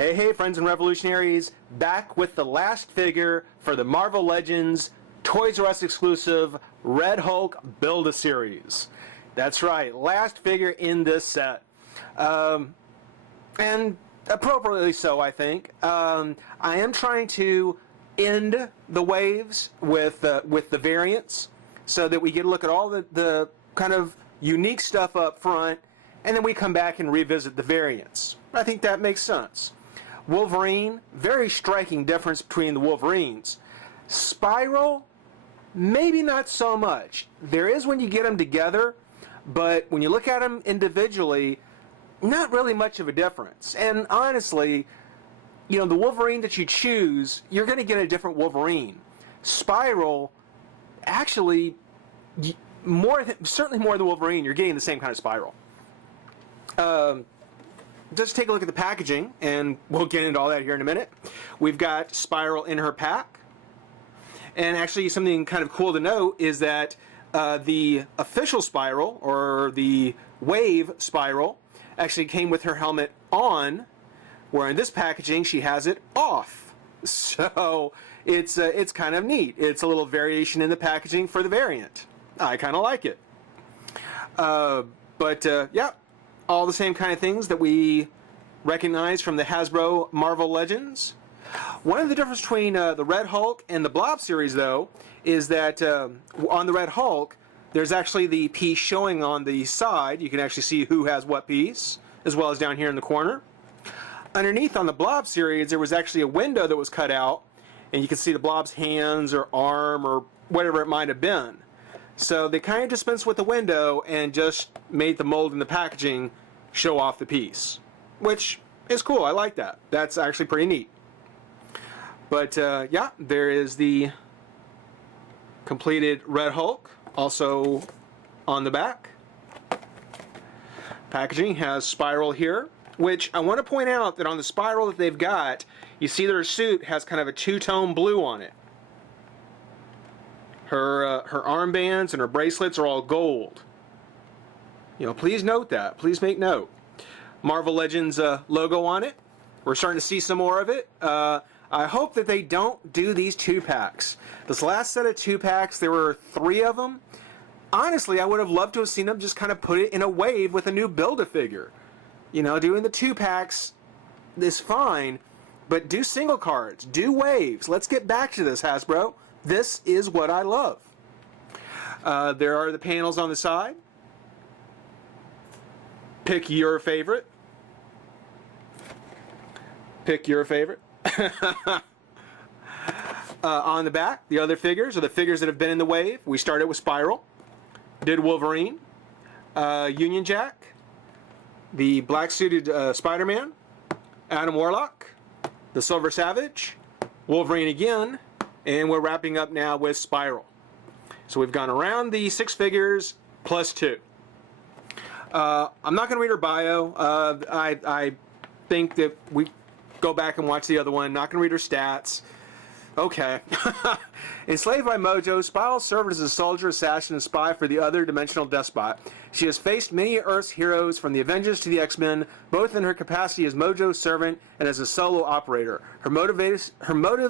Hey, hey, friends and revolutionaries, back with the last figure for the Marvel Legends Toys R Us exclusive Red Hulk Build-A-Series. That's right, last figure in this set. And appropriately so, I think. I am trying to end the waves with the variants so that we get a look at all the kind of unique stuff up front, and then we come back and revisit the variants. I think that makes sense. Wolverine, very striking difference between the Wolverines. Spiral, maybe not so much. There is when you get them together, but when you look at them individually, not really much of a difference. And honestly, you know, the Wolverine that you choose, you're going to get a different Wolverine. Spiral, actually, certainly more than Wolverine, you're getting the same kind of Spiral. Just take a look at the packaging, and we'll get into all that here in a minute. We've got Spiral in her pack. And actually, something kind of cool to note is that the official Spiral, or the Wave Spiral, actually came with her helmet on, where in this packaging she has it off. So it's kind of neat. It's a little variation in the packaging for the variant. I kind of like it. Yeah, all the same kind of things that we recognize from the Hasbro Marvel Legends. One of the differences between the Red Hulk and the Blob series, though, is that on the Red Hulk, there's actually the piece showing on the side. You can actually see who has what piece, as well as down here in the corner. Underneath on the Blob series, there was actually a window that was cut out, and you can see the Blob's hands or arm or whatever it might have been. So they kind of dispensed with the window and just made the mold in the packaging show off the piece, which is cool. I like that. That's actually pretty neat. But yeah, there is the completed Red Hulk, also on the back. Packaging has Spiral here, which I want to point out that on the Spiral that they've got, you see their suit has kind of a two-tone blue on it. Her armbands and her bracelets are all gold. You know, please note that. Please make note. Marvel Legends logo on it. We're starting to see some more of it. I hope that they don't do these 2-packs. This last set of 2-packs, there were 3 of them. Honestly, I would have loved to have seen them just kind of put it in a wave with a new Build-A-Figure. You know, doing the 2-packs is fine, but do single cards, do waves. Let's get back to this, Hasbro. This is what I love. There are the panels on the side. Pick your favorite. Pick your favorite. On the back, the other figures are the figures that have been in the wave. We started with Spiral, did Wolverine, Union Jack, the black-suited Spider-Man, Adam Warlock, the Silver Savage, Wolverine again, and we're wrapping up now with Spiral. So we've gone around the 6 figures plus 2. I'm not going to read her bio. I think that we go back and watch the other one. Not going to read her stats. Okay. Enslaved by Mojo, Spiral served as a soldier, assassin, and spy for the other dimensional despot. She has faced many Earth's heroes, from the Avengers to the X-Men, both in her capacity as Mojo's servant and as a solo operator. Her motives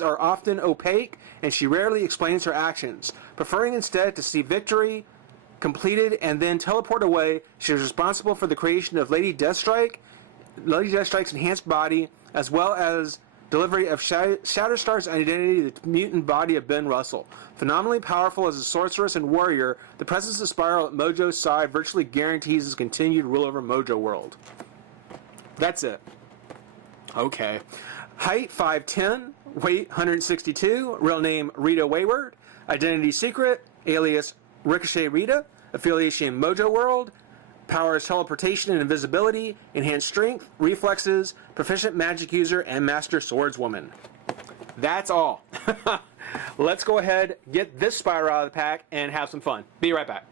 are often opaque, and she rarely explains her actions. Preferring instead to see victory completed and then teleport away, she is responsible for the creation of Lady Deathstrike's enhanced body, as well as delivery of Shatterstar's identity, the mutant body of Ben Russell. Phenomenally powerful as a sorceress and warrior, the presence of Spiral at Mojo's side virtually guarantees his continued rule over Mojo World. That's it. Okay. Height 5'10", weight 162, real name Rita Wayward, identity secret, alias Ricochet Rita, affiliation Mojo World, powers teleportation and invisibility, enhanced strength, reflexes, proficient magic user, and master swordswoman. That's all. Let's go ahead, get this Spiral out of the pack, and have some fun. Be right back.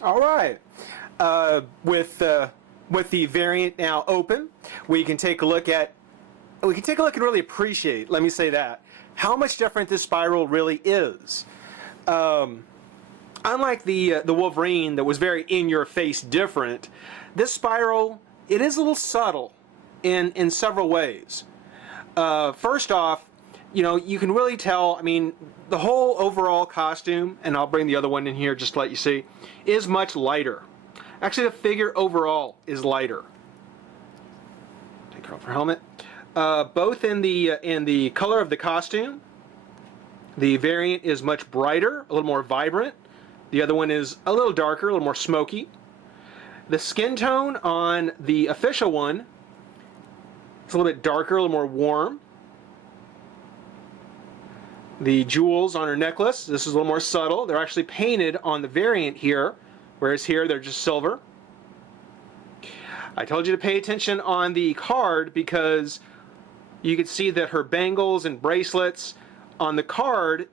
All right. With the variant now open, we can take a look and really appreciate, let me say that, how much different this Spiral really is. Unlike the Wolverine that was very in-your-face different, this Spiral, it is a little subtle. in several ways. First off, you know, you can really tell, I mean, the whole overall costume, and I'll bring the other one in here just to let you see, is much lighter. Actually, the figure overall is lighter. Take her off her helmet. Both in the color of the costume, the variant is much brighter, a little more vibrant. The other one is a little darker, a little more smoky. The skin tone on the official one is a little bit darker, a little more warm. The jewels on her necklace, this is a little more subtle. They're actually painted on the variant here, whereas here they're just silver. I told you to pay attention on the card because you could see that her bangles and bracelets on the card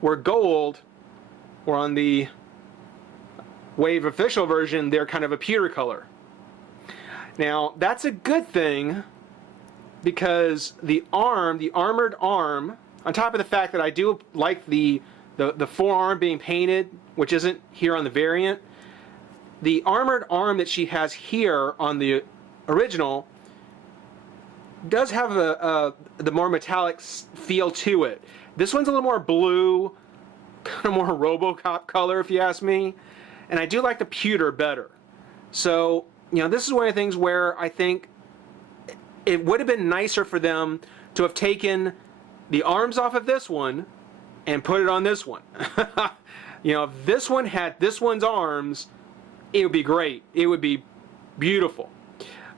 were gold, or on the Wave official version, they're kind of a pewter color. Now, that's a good thing because the armored arm, on top of the fact that I do like the forearm being painted, which isn't here on the variant, the armored arm that she has here on the original does have the more metallic feel to it. This one's a little more blue, kind of more RoboCop color, if you ask me. And I do like the pewter better. So, you know, this is one of the things where I think it would have been nicer for them to have taken the arms off of this one and put it on this one. You know, if this one had this one's arms, it would be great. It would be beautiful.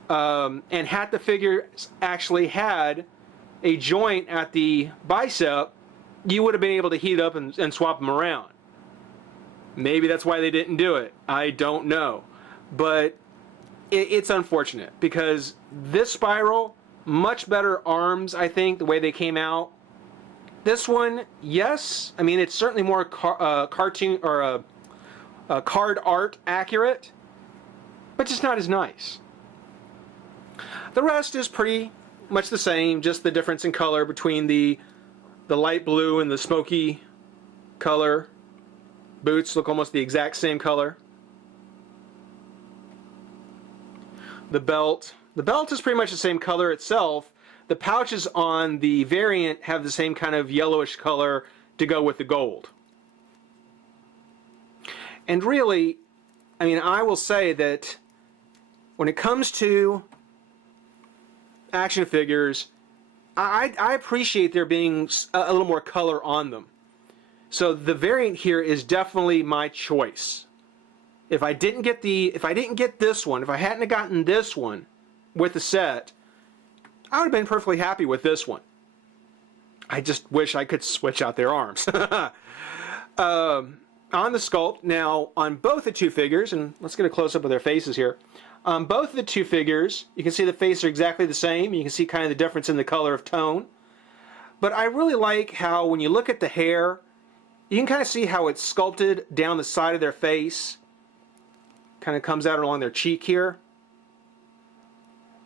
And had the figure actually had a joint at the bicep, you would have been able to heat up and swap them around. Maybe that's why they didn't do it. I don't know. But it's unfortunate because this Spiral, much better arms, I think, the way they came out. This one, yes. I mean, it's certainly more cartoon or card art accurate, but just not as nice. The rest is pretty much the same, just the difference in color between the light blue and the smoky color. Boots look almost the exact same color. The belt is pretty much the same color itself. The pouches on the variant have the same kind of yellowish color to go with the gold. And really, I mean, I will say that when it comes to action figures, I appreciate there being a little more color on them. So the variant here is definitely my choice. If I didn't get this one, if I hadn't gotten this one with the set, I would have been perfectly happy with this one. I just wish I could switch out their arms. On the sculpt, now on both the two figures, and let's get a close-up of their faces here. On both of the two figures, you can see the faces are exactly the same. You can see kind of the difference in the color of tone. But I really like how when you look at the hair, you can kind of see how it's sculpted down the side of their face. Kind of comes out along their cheek here.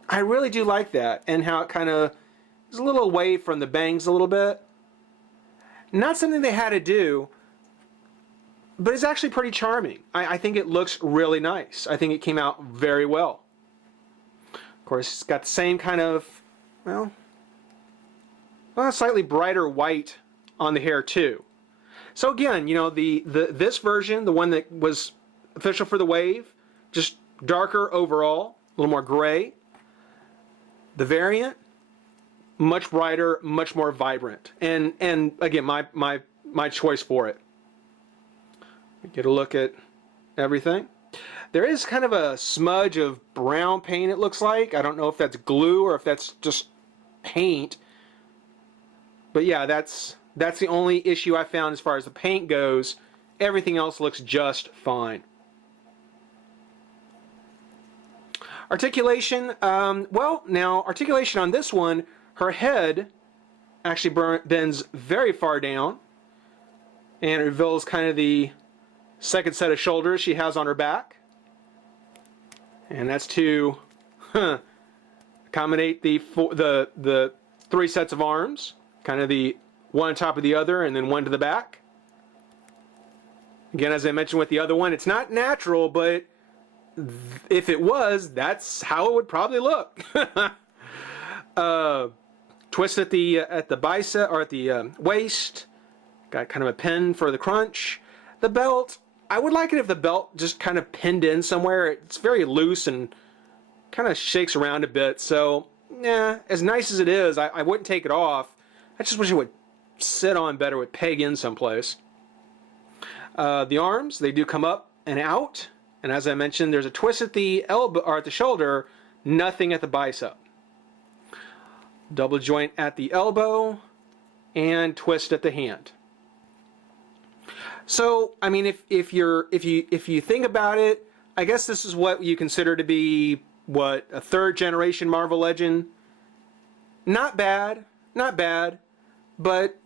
I really do like that, and how it kind of is a little away from the bangs a little bit. Not something they had to do, but it's actually pretty charming. I think it looks really nice. I think it came out very well. Of course, it's got the same kind of, well, slightly brighter white on the hair too. So again, you know, this version, the one that was official for the Wave, just darker overall, a little more gray. The variant, much brighter, much more vibrant, and again, my choice for it. Get a look at everything. There is kind of a smudge of brown paint, it looks like. I don't know if that's glue or if that's just paint. But yeah, that's the only issue I found as far as the paint goes. Everything else looks just fine. Articulation, well, now articulation on this one, her head actually bends very far down and it reveals kind of the second set of shoulders she has on her back. And that's to accommodate the three sets of arms, kind of the one on top of the other and then one to the back. Again, as I mentioned with the other one, it's not natural, but if it was, that's how it would probably look. Twist at the bicep or at the waist. Got kind of a pin for the crunch. The belt, I would like it if the belt just kind of pinned in somewhere. It's very loose and kind of shakes around a bit. So, yeah, as nice as it is, I wouldn't take it off. I just wish it would sit on better, would peg in someplace. The arms, they do come up and out. And as I mentioned, there's a twist at the elbow or at the shoulder, nothing at the bicep. Double joint at the elbow and twist at the hand. So, I mean, if you think about it, I guess this is what you consider to be what, a third generation Marvel Legend. Not bad, but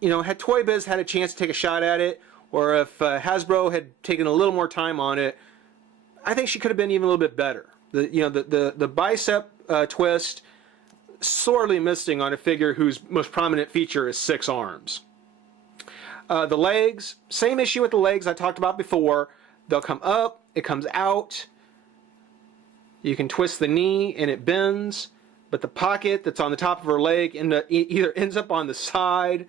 you know, had Toy Biz had a chance to take a shot at it, or if Hasbro had taken a little more time on it, I think she could have been even a little bit better. The bicep twist, sorely missing on a figure whose most prominent feature is 6 arms. The legs, same issue with the legs I talked about before. They'll come up, it comes out. You can twist the knee and it bends, but the pocket that's on the top of her leg either ends up on the side,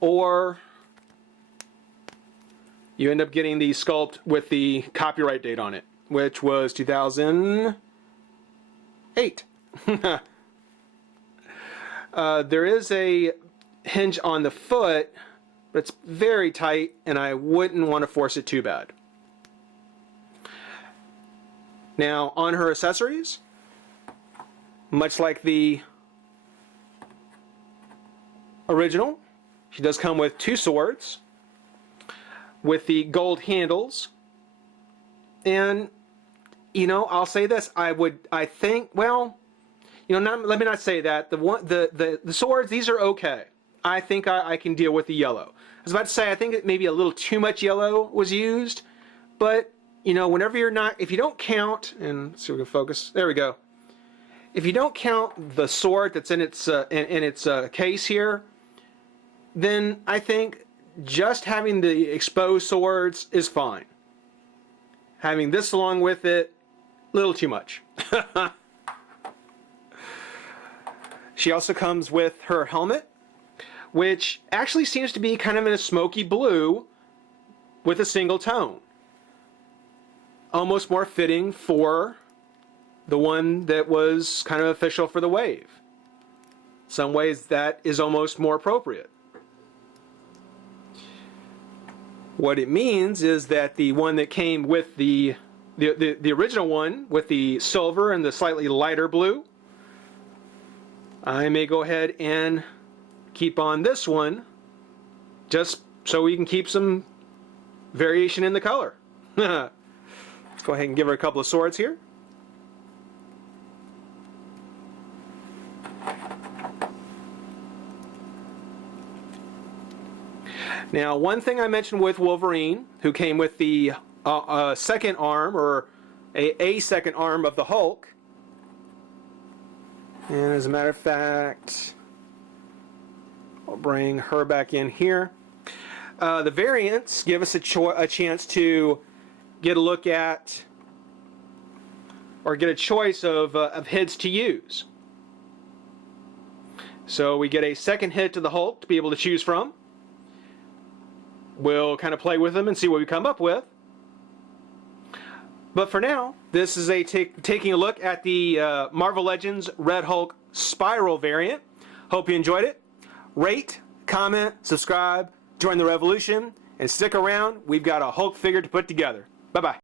or you end up getting the sculpt with the copyright date on it, which was 2008. There is a hinge on the foot, but it's very tight, and I wouldn't want to force it too bad. Now, on her accessories, much like the original, she does come with 2 swords with the gold handles. And, you know, I'll say this, let me not say that. The swords, these are okay. I think I can deal with the yellow. I was about to say, I think maybe a little too much yellow was used, but, you know, if you don't count, and let's see if we can focus, there we go. If you don't count the sword that's in its case here, then I think just having the exposed swords is fine. Having this along with it, a little too much. She also comes with her helmet, which actually seems to be kind of in a smoky blue with a single tone. Almost more fitting for the one that was kind of official for the wave. Some ways that is almost more appropriate. What it means is that the one that came with the original one with the silver and the slightly lighter blue, I may go ahead and keep on this one just so we can keep some variation in the color. Let's go ahead and give her a couple of swords here. Now, one thing I mentioned with Wolverine, who came with the second arm, or a second arm of the Hulk, and as a matter of fact, I'll bring her back in here. The variants give us a chance to get a look at, or get a choice of heads to use. So we get a second head to the Hulk to be able to choose from. We'll kind of play with them and see what we come up with. But for now, this is taking a look at the Marvel Legends Red Hulk Spiral variant. Hope you enjoyed it. Rate, comment, subscribe, join the revolution, and stick around. We've got a Hulk figure to put together. Bye-bye.